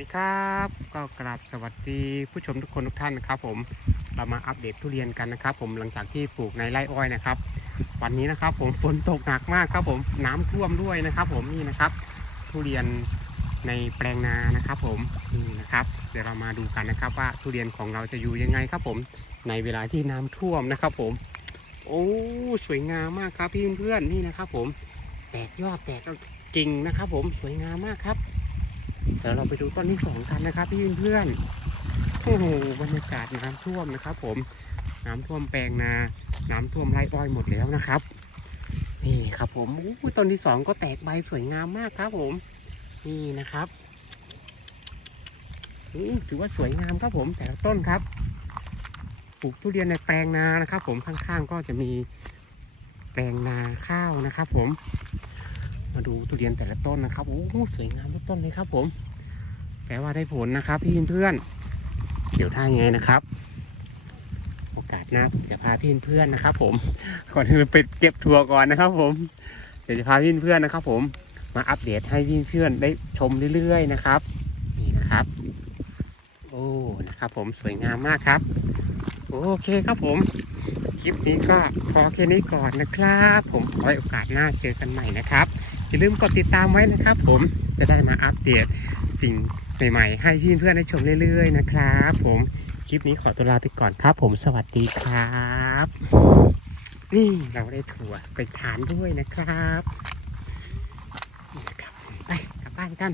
ดีครับ ก็กราบสวัสดีผู้ชมทุกคนทุกท่านนะครับ ผมเรามาอัปเดตทุเรียนกันนะครับ ผมหลังจากที่ปลูกในไร่อ้อยนะครับ วันนี้นะครับ ผมฝนตกหนักมากครับ ผมน้ำท่วมด้วยนะครับ ผมนี่นะครับ ทุเรียนในแปลงนานะครับ ผมนี่นะครับ เดี๋ยวเรามาดูกันนะครับ ว่าทุเรียนของเราจะอยู่ยังไงครับ ผมในเวลาที่น้ำท่วมนะครับ ผม โอ้สวยงามมากครับพี่เพื่อนๆนี่นะครับ ผมแตกยอดแตกกิ่งนะครับ ผมสวยงามมากครับ เดี๋ยวเราไปดูต้นที่สองกันนะครับพี่เพื่อนโอ้โหบรรยากาศน้ำท่วมนะครับ ผมน้ำท่วมแปลงนา น้ำท่วมไร่อ้อยหมดแล้วนะครับ นี่ครับผมต้นที่สองก็แตกใบสวยงามมากครับ ผม นี่นะครับถือว่าสวยงามครับผมแต่ละต้นครับปลูกทุเรียนในแปลงนานะครับ ผมข้างๆก็จะมีแปลงนาข้าวนะครับ ผม มาดูทุเรียนแต่ละต้นนะครับโอ้โหสวยงามทุกต้นเลยครับผม แปลว่าได้ผลนะครับ พี่เพื่อนเดี๋ยวถ้าไงนะครับ โอกาสหน้าผมจะพาพี่เพื่อนนะครับ ผมก่อนที่จะไปเก็บทัวร์ก่อนนะครับ ผมเดี๋ยวจะพาพี่เพื่อนนะครับ ผมมาอัปเดตให้พี่เพื่อนได้ชมเรื่อยๆนะครับ นี่นะครับ โอ้นะครับ ผมสวยงามมากครับ โอเคครับผม คลิปนี้ก็พอแค่นี้ก่อนนะครับ ผมไว้โอกาสหน้าเจอกันใหม่นะครับ อย่าลืมกดติดตามไว้นะครับ ผมจะได้มาอัปเดตสิ่งใหม่ๆ ให้พี่เพื่อนได้ชมเรื่อยๆนะครับ ผมคลิปนี้ขอตัวลาไปก่อนครับ ผมสวัสดีครับ นี่เราได้ถั่วไปทานด้วยนะครับนี่นะครับไปกลับบ้านกัน